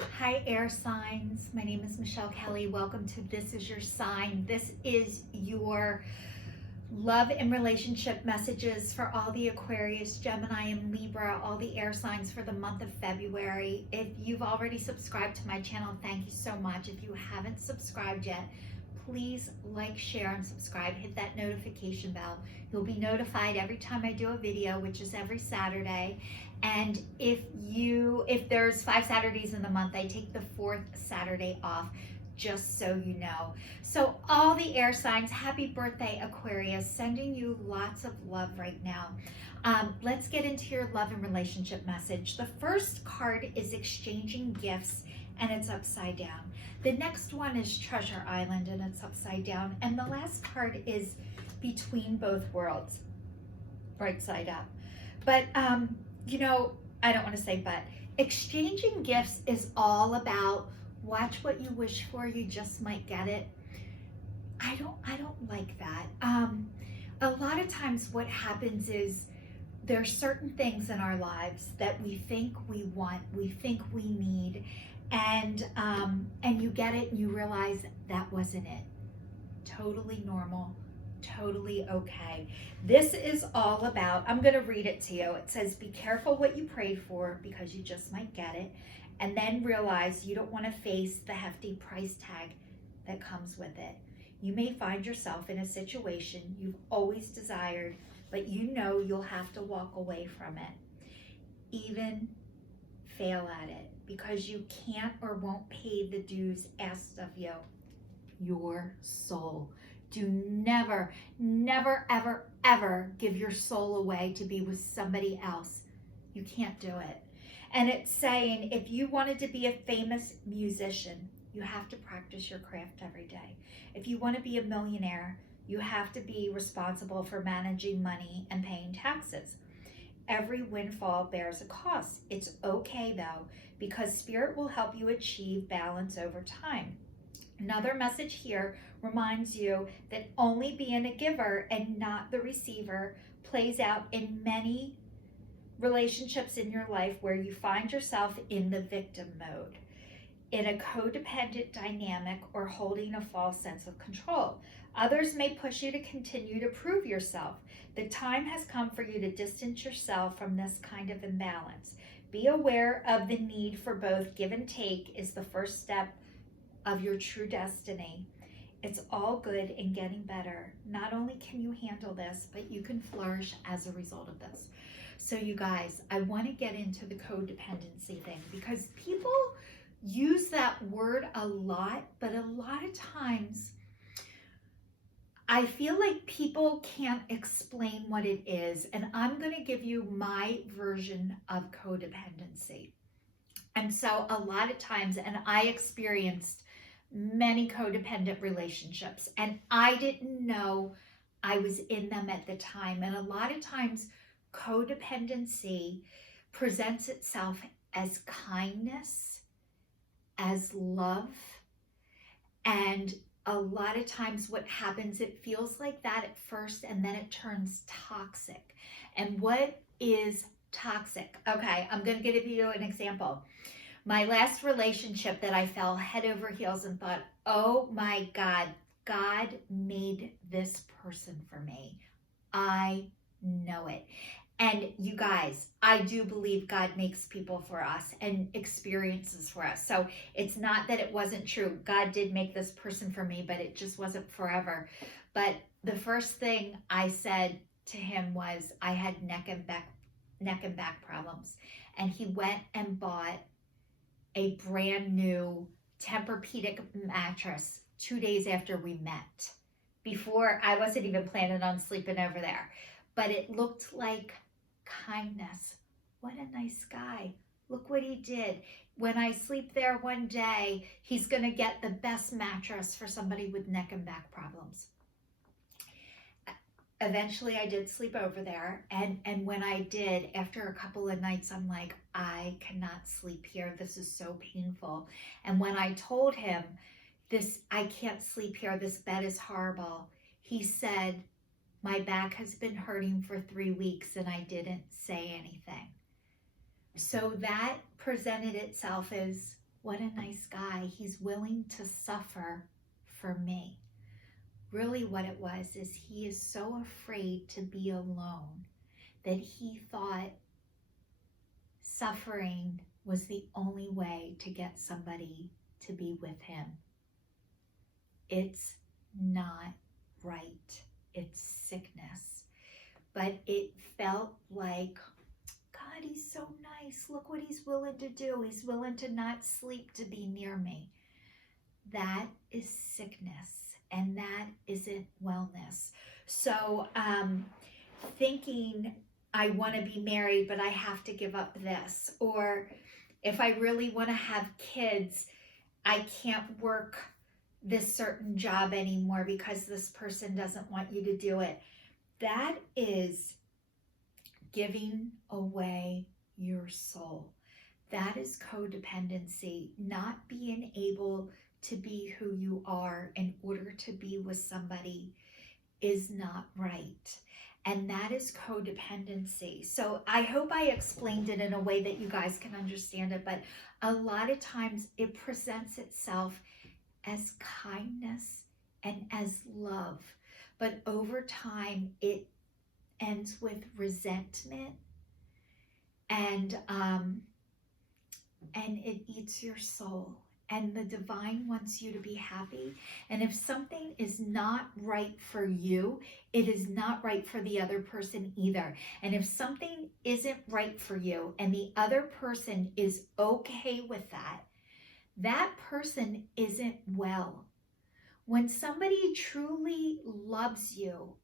Hi, air signs. My name is Michelle Kelly. Welcome to This Is Your Sign. This is your love and relationship messages for all the Aquarius, Gemini, and Libra, all the air signs for the month of February. If you've already subscribed to my channel, thank you so much. If you haven't subscribed yet, please like, share, and subscribe. Hit that notification bell. You'll be notified every time I do a video, which is every Saturday. And if there's 5 Saturdays in the month, I take the 4th Saturday off, just so you know. So all the air signs, happy birthday, Aquarius. Sending you lots of love right now. Let's get into your love and relationship message. The first card is exchanging gifts, and it's upside down. The next one is Treasure Island, and it's upside down. And the last card is Between Both Worlds, right side up. But, I don't want to say but. Exchanging gifts is all about watch what you wish for, you just might get it. I don't like that. A lot of times what happens is there's certain things in our lives that we think we want, we think we need, and you get it and you realize that wasn't it. Totally normal, totally okay. This is all about, I'm going to read it to you. It says, be careful what you prayed for because you just might get it, and then realize you don't want to face the hefty price tag that comes with it. You may find yourself in a situation you've always desired, but you know you'll have to walk away from it, even fail at it, because you can't or won't pay the dues asked of you. Your soul. Do never, never, ever, ever give your soul away to be with somebody else. You can't do it. And it's saying if you wanted to be a famous musician, you have to practice your craft every day. If you want to be a millionaire, you have to be responsible for managing money and paying taxes. Every windfall bears a cost. It's okay though, because Spirit will help you achieve balance over time. Another message here reminds you that only being a giver and not the receiver plays out in many relationships in your life where you find yourself in the victim mode, in a codependent dynamic, or holding a false sense of control. Others may push you to continue to prove yourself. The time has come for you to distance yourself from this kind of imbalance. Be aware of the need for both. Give and take is the first step of your true destiny. It's all good and getting better. Not only can you handle this, but you can flourish as a result of this. So you guys, I want to get into the codependency thing because people use that word a lot, but a lot of times I feel like people can't explain what it is. And I'm going to give you my version of codependency. And so a lot of times, and I experienced many codependent relationships, and I didn't know I was in them at the time. And a lot of times, codependency presents itself as kindness, as love, and a lot of times what happens, it feels like that at first, and then it turns toxic. And what is toxic? Okay, I'm going to give you an example. My last relationship that I fell head over heels and thought, oh my God, God made this person for me. I know it. And you guys, I do believe God makes people for us and experiences for us. So it's not that it wasn't true. God did make this person for me, but it just wasn't forever. But the first thing I said to him was I had neck and back problems. And he went and bought a brand new Tempur-Pedic mattress 2 days after we met. Before, I wasn't even planning on sleeping over there, but it looked like kindness. What a nice guy. Look what he did. When I sleep there one day, he's going to get the best mattress for somebody with neck and back problems. Eventually I did sleep over there, and when I did, after a couple of nights, I'm like, I cannot sleep here. This is so painful. And when I told him this, I can't sleep here, this bed is horrible, he said, my back has been hurting for 3 weeks and I didn't say anything. So that presented itself as what a nice guy. He's willing to suffer for me. Really what it was is he is so afraid to be alone that he thought suffering was the only way to get somebody to be with him. It's not right. It's sickness. But it felt like, God, he's so nice. Look what he's willing to do. He's willing to not sleep to be near me. That is sickness, and that isn't wellness. So thinking I want to be married, but I have to give up this. Or if I really want to have kids, I can't work this certain job anymore because this person doesn't want you to do it. That is giving away your soul. That is codependency, not being able to be who you are in order to be with somebody is not right. And that is codependency. So I hope I explained it in a way that you guys can understand it, but a lot of times it presents itself as kindness and as love. But over time, it ends with resentment and it eats your soul. And the divine wants you to be happy. And if something is not right for you, it is not right for the other person either. And if something isn't right for you and the other person is okay with that, that person isn't well. When somebody truly loves you,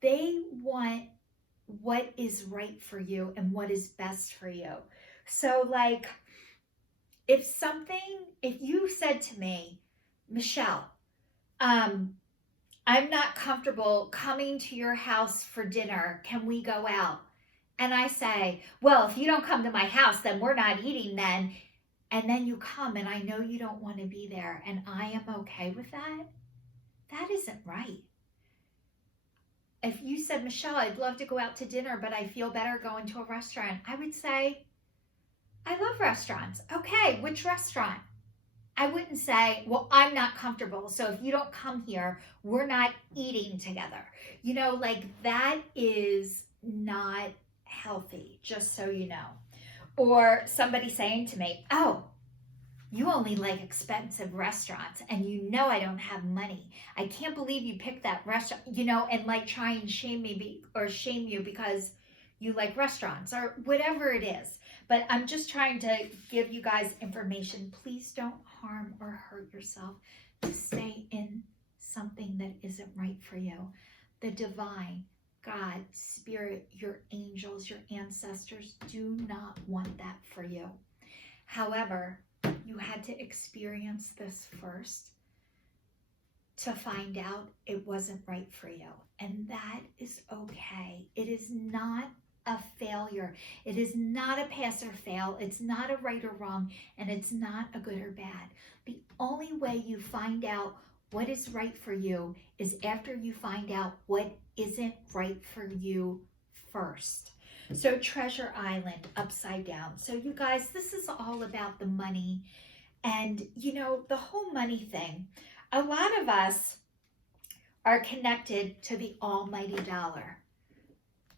they want what is right for you and what is best for you. So like, if you said to me, Michelle, I'm not comfortable coming to your house for dinner. Can we go out? And I say, well, if you don't come to my house, then we're not eating then. And then you come and I know you don't want to be there and I am okay with that. That isn't right. If you said, Michelle, I'd love to go out to dinner, but I feel better going to a restaurant, I would say, I love restaurants. Okay, which restaurant? I wouldn't say, well, I'm not comfortable, so if you don't come here, we're not eating together. You know, like that is not healthy, just so you know. Or somebody saying to me, oh, you only like expensive restaurants and you know I don't have money. I can't believe you picked that restaurant, you know, and like try and shame you because you like restaurants or whatever it is. But I'm just trying to give you guys information. Please don't harm or hurt yourself to stay in something that isn't right for you. The divine, God, Spirit, your angels, your ancestors do not want that for you. However, you had to experience this first to find out it wasn't right for you. And that is okay. It is not a failure. It is not a pass or fail. It's not a right or wrong, and it's not a good or bad. The only way you find out what is right for you is after you find out what isn't right for you first. So Treasure Island, upside down. So you guys, this is all about the money and, you know, the whole money thing. A lot of us are connected to the almighty dollar.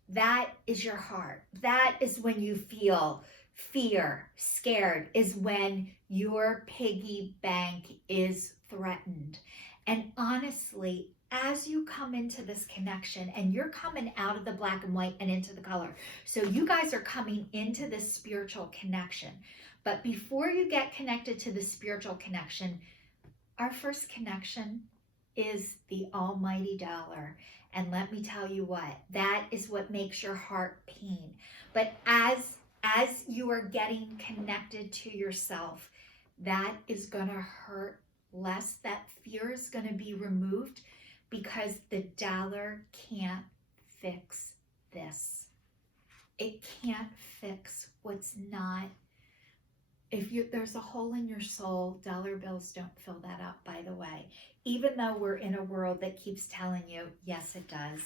That is your heart. That is when you feel fear, scared, is when your piggy bank is threatened. And honestly, as you come into this connection and you're coming out of the black and white and into the color, so you guys are coming into this spiritual connection. But before you get connected to the spiritual connection, our first connection is the almighty dollar. And let me tell you what, that is what makes your heart pain. But as you are getting connected to yourself, that is going to hurt less. That fear is going to be removed because the dollar can't fix this. It can't fix what's not. If there's a hole in your soul, dollar bills don't fill that up, by the way. Even though we're in a world that keeps telling you, yes, it does.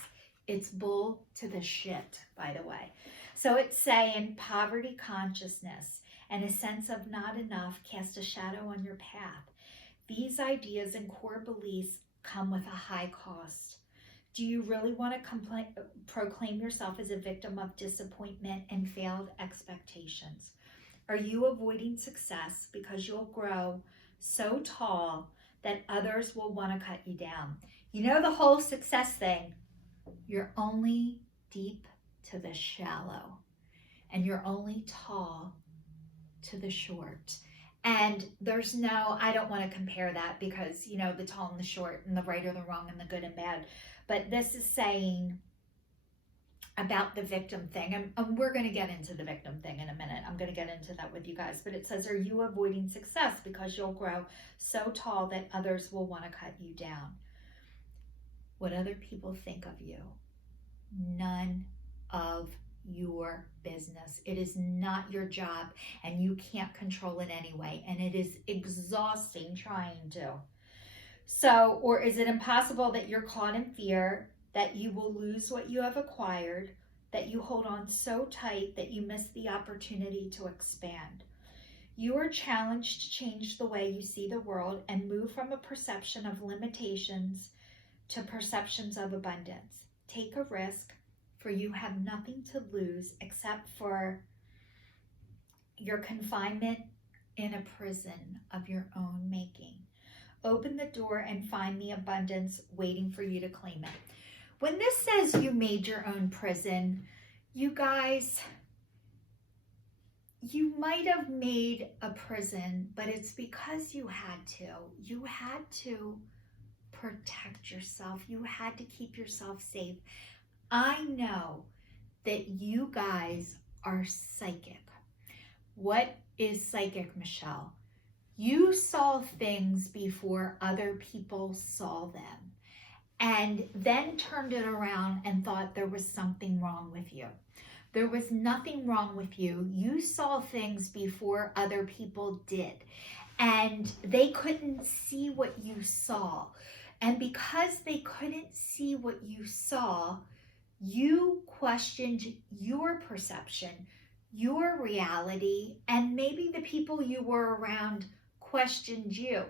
It's bull to the shit, by the way. So it's saying poverty consciousness. and a sense of not enough cast a shadow on your path. These ideas and core beliefs come with a high cost. Do you really want to proclaim yourself as a victim of disappointment and failed expectations? Are you avoiding success because you'll grow so tall that others will want to cut you down? You know the whole success thing. You're only deep to the shallow, and you're only tall to the short. And there's no, I don't want to compare that because, you know, the tall and the short and the right or the wrong and the good and bad. But this is saying about the victim thing. And we're going to get into the victim thing in a minute. I'm going to get into that with you guys. But it says, are you avoiding success because you'll grow so tall that others will want to cut you down? What other people think of you, none of your business. It is not your job, and you can't control it anyway. And it is exhausting trying to. So, or is it impossible that you're caught in fear that you will lose what you have acquired, that you hold on so tight that you miss the opportunity to expand? You are challenged to change the way you see the world and move from a perception of limitations to perceptions of abundance. Take a risk, for you have nothing to lose except for your confinement in a prison of your own making. Open the door and find the abundance waiting for you to claim it. When this says you made your own prison, you guys, you might have made a prison, but it's because you had to. You had to protect yourself. You had to keep yourself safe. I know that you guys are psychic. What is psychic, Michelle? You saw things before other people saw them, and then turned it around and thought there was something wrong with you. There was nothing wrong with you. You saw things before other people did, and they couldn't see what you saw. And because they couldn't see what you saw, you questioned your perception, your reality, and maybe the people you were around questioned you.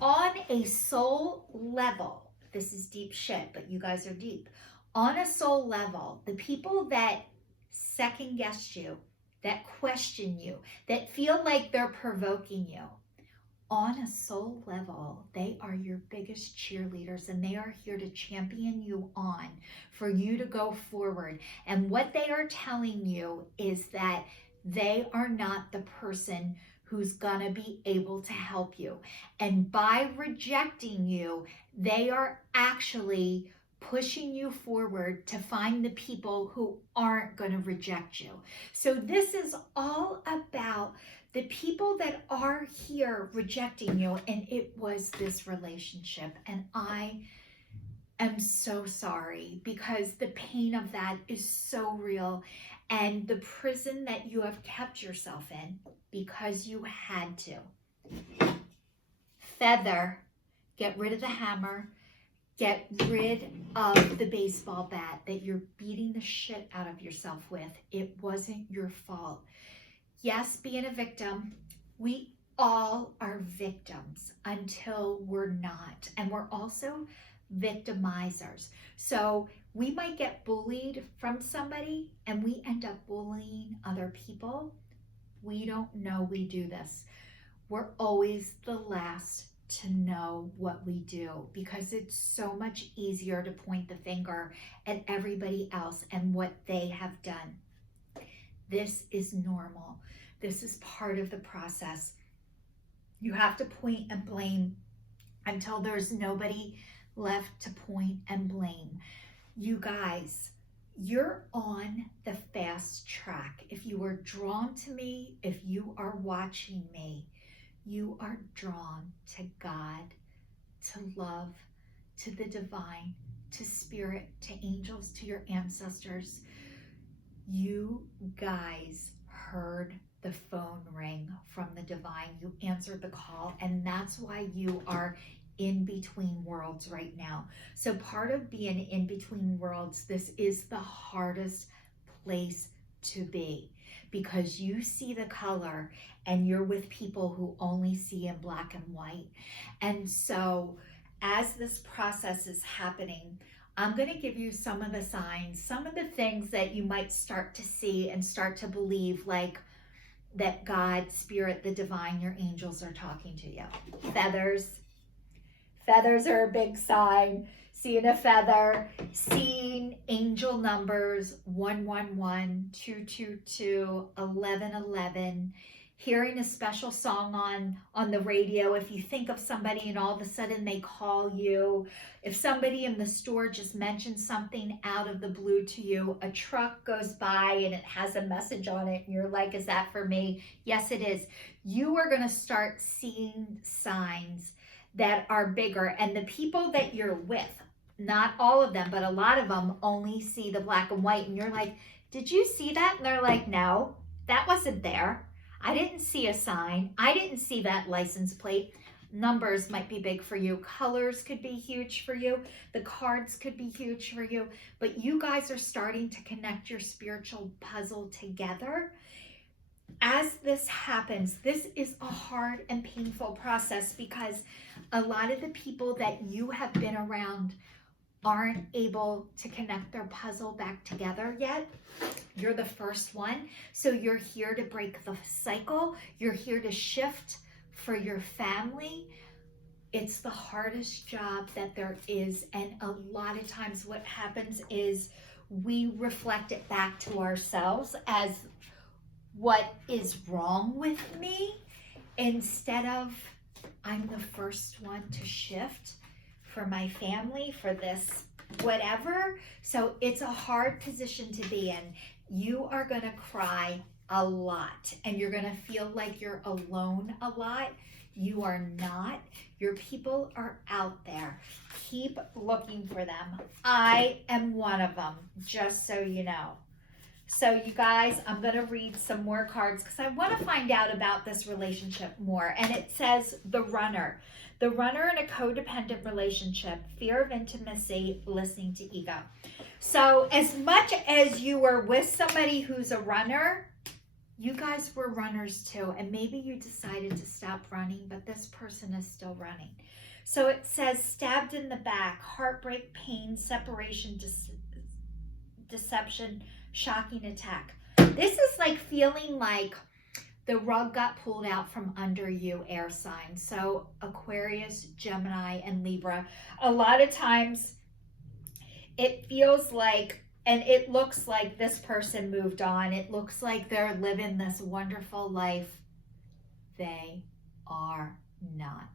On a soul level, this is deep shit, but you guys are deep. On a soul level, the people that second guess you, that question you, that feel like they're provoking you, on a soul level, they are your biggest cheerleaders, and they are here to champion you on for you to go forward. And what they are telling you is that they are not the person who's gonna be able to help you. And by rejecting you, they are actually pushing you forward to find the people who aren't gonna reject you. So this is all about the people that are here rejecting you, and it was this relationship. And I am so sorry, because the pain of that is so real, and the prison that you have kept yourself in because you had to. Feather, get rid of the hammer, get rid of the baseball bat that you're beating the shit out of yourself with. It wasn't your fault. Yes, being a victim, we all are victims until we're not. And we're also victimizers. So we might get bullied from somebody and we end up bullying other people. We don't know we do this. We're always the last to know what we do, because it's so much easier to point the finger at everybody else and what they have done. This is normal. This is part of the process. You have to point and blame until there's nobody left to point and blame. You guys, you're on the fast track. If you are drawn to me, if you are watching me, you are drawn to God, to love, to the divine, to spirit, to angels, to your ancestors. You guys heard the phone ring from the divine. You answered the call, and that's why you are in between worlds right now. So part of being in between worlds, this is the hardest place to be, because you see the color and you're with people who only see in black and white. And so as this process is happening, I'm going to give you some of the signs, some of the things that you might start to see and start to believe, like that God, Spirit, the divine, your angels are talking to you. Feathers. Feathers are a big sign. Seeing a feather, seeing angel numbers 111, 222, 1111, hearing a special song on the radio. If you think of somebody and all of a sudden they call you, if somebody in the store just mentions something out of the blue to you, a truck goes by and it has a message on it and you're like, is that for me? Yes, it is. You are going to start seeing signs that are bigger, and the people that you're with, not all of them, but a lot of them only see the black and white, and you're like, did you see that? And they're like, no, that wasn't there. I didn't see a sign. I didn't see that license plate. Numbers might be big for you. Colors could be huge for you. The cards could be huge for you. But you guys are starting to connect your spiritual puzzle together. As this happens, this is a hard and painful process because a lot of the people that you have been around aren't able to connect their puzzle back together yet. You're the first one. So you're here to break the cycle. You're here to shift for your family. It's the hardest job that there is. And a lot of times what happens is we reflect it back to ourselves as what is wrong with me, instead of I'm the first one to shift for my family, for this whatever. So it's a hard position to be in. You are going to cry a lot and you're going to feel like you're alone a lot. You are not. Your people are out there. Keep looking for them. I am one of them, just so you know. So you guys, I'm going to read some more cards because I want to find out about this relationship more. And it says the runner. The runner in a codependent relationship, fear of intimacy, listening to ego. So as much as you were with somebody who's a runner, you guys were runners too. And maybe you decided to stop running, but this person is still running. So it says stabbed in the back, heartbreak, pain, separation, deception, shocking attack. This is like feeling like the rug got pulled out from under you, air signs. So Aquarius, Gemini, and Libra. A lot of times it feels like, and it looks like this person moved on. It looks like they're living this wonderful life. They are not.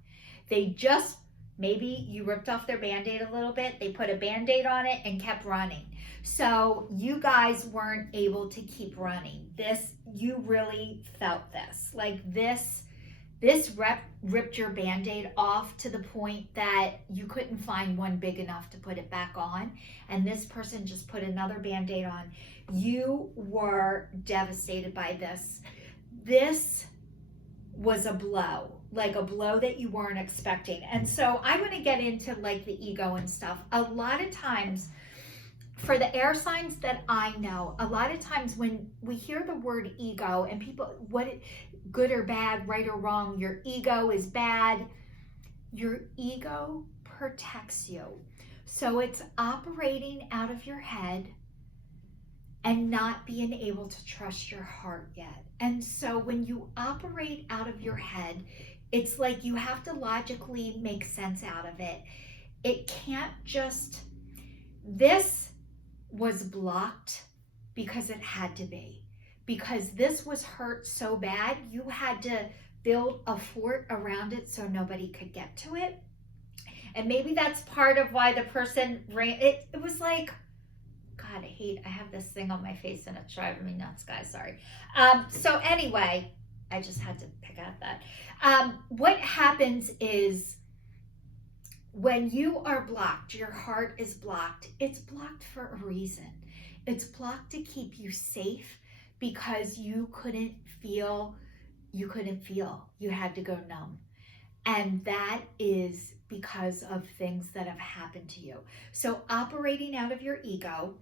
They just, maybe you ripped off their Band-Aid a little bit. They put a Band-Aid on it and kept running. So you guys weren't able to keep running. This, you really felt this. Like this ripped your Band-Aid off to the point that you couldn't find one big enough to put it back on. And this person just put another Band-Aid on. You were devastated by this. This was a blow, like a blow that you weren't expecting. And so I want to get into like the ego and stuff. A lot of times, for the air signs that I know, a lot of times when we hear the word ego and people, good or bad, right or wrong, your ego is bad. Your ego protects you. So it's operating out of your head and not being able to trust your heart yet. And so when you operate out of your head, it's like you have to logically make sense out of it. It can't just, this was blocked because it had to be. Because this was hurt so bad, you had to build a fort around it so nobody could get to it. And maybe that's part of why the person ran. It was like, God, I have this thing on my face and it's driving me nuts, guys, sorry. So anyway, I just had to pick out that. What happens is when you are blocked, your heart is blocked. It's blocked for a reason. It's blocked to keep you safe because you couldn't feel. You had to go numb. And that is because of things that have happened to you. So operating out of your ego,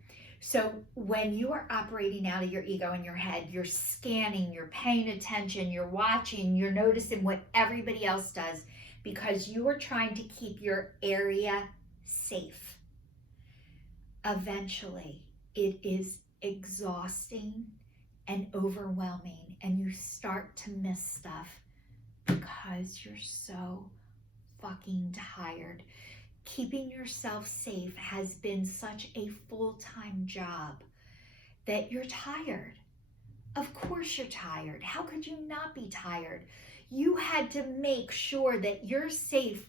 So when you are operating out of your ego in your head, you're scanning, you're paying attention, you're watching, you're noticing what everybody else does because you are trying to keep your area safe. Eventually, it is exhausting and overwhelming, and you start to miss stuff because you're so fucking tired. Keeping yourself safe has been such a full-time job that you're tired. Of course you're tired. How could you not be tired? You had to make sure that you're safe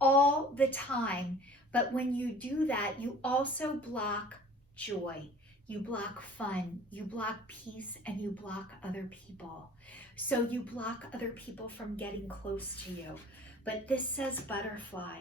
all the time. But when you do that, you also block joy. You block fun. You block peace, and you block other people. So you block other people from getting close to you. But this says butterfly.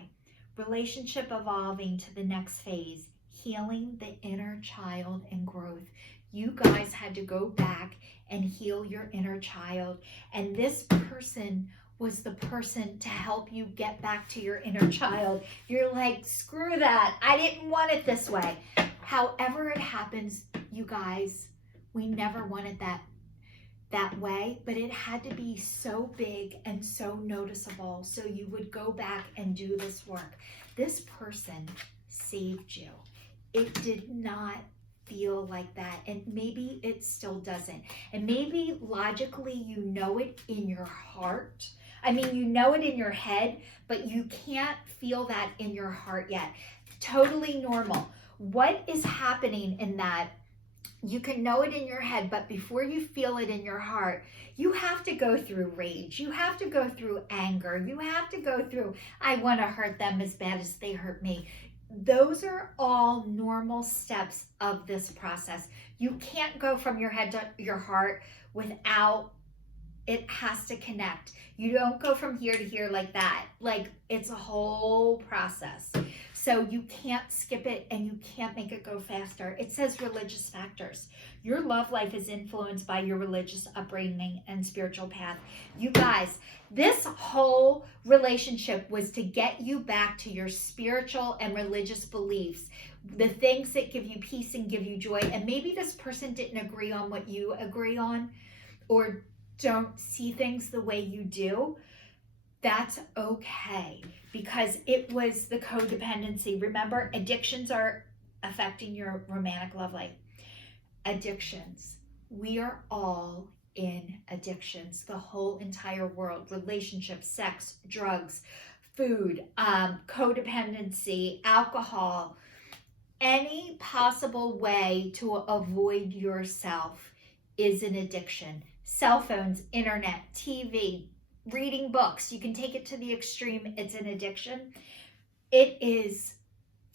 Relationship evolving to the next phase. Healing the inner child and growth. You guys had to go back and heal your inner child. And this person was the person to help you get back to your inner child. You're like, screw that. I didn't want it this way. However it happens, you guys, we never wanted that way, but it had to be so big and so noticeable so you would go back and do this work. This person saved you. It did not feel like that, and maybe it still doesn't, and maybe logically you know it in your heart. I mean, you know it in your head, but you can't feel that in your heart yet. Totally normal. What is happening in that? You can know it in your head, but before you feel it in your heart, you have to go through rage. You have to go through anger. You have to go through, I want to hurt them as bad as they hurt me. Those are all normal steps of this process. You can't go from your head to your heart without, it has to connect. You don't go from here to here like that. Like, it's a whole process. So you can't skip it and you can't make it go faster. It says religious factors. Your love life is influenced by your religious upbringing and spiritual path. You guys, this whole relationship was to get you back to your spiritual and religious beliefs, the things that give you peace and give you joy. And maybe this person didn't agree on what you agree on, or don't see things the way you do. That's okay, because it was the codependency. Remember, addictions are affecting your romantic love life. Addictions. We are all in addictions. The whole entire world. Relationships, sex, drugs, food, codependency, alcohol. Any possible way to avoid yourself is an addiction. Cell phones, internet, TV, reading books. You can take it to the extreme. It's an addiction. It is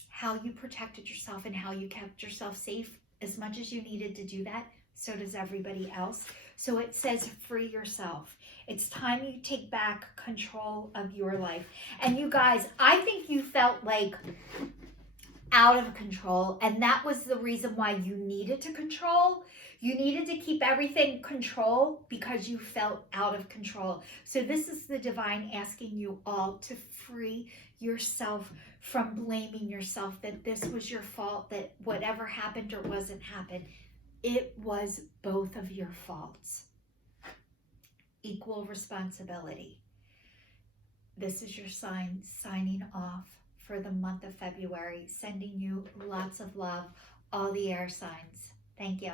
how you protected yourself and how you kept yourself safe. As much as you needed to do that, so does everybody else. So it says free yourself. It's time you take back control of your life. And you guys, I think you felt like out of control, and that was the reason why you needed to control. You needed to keep everything control because you felt out of control. So this is the divine asking you all to free yourself from blaming yourself that this was your fault, that whatever happened or wasn't happened, it was both of your faults. Equal responsibility. This is your sign, signing off for the month of February, sending you lots of love, all the air signs. Thank you.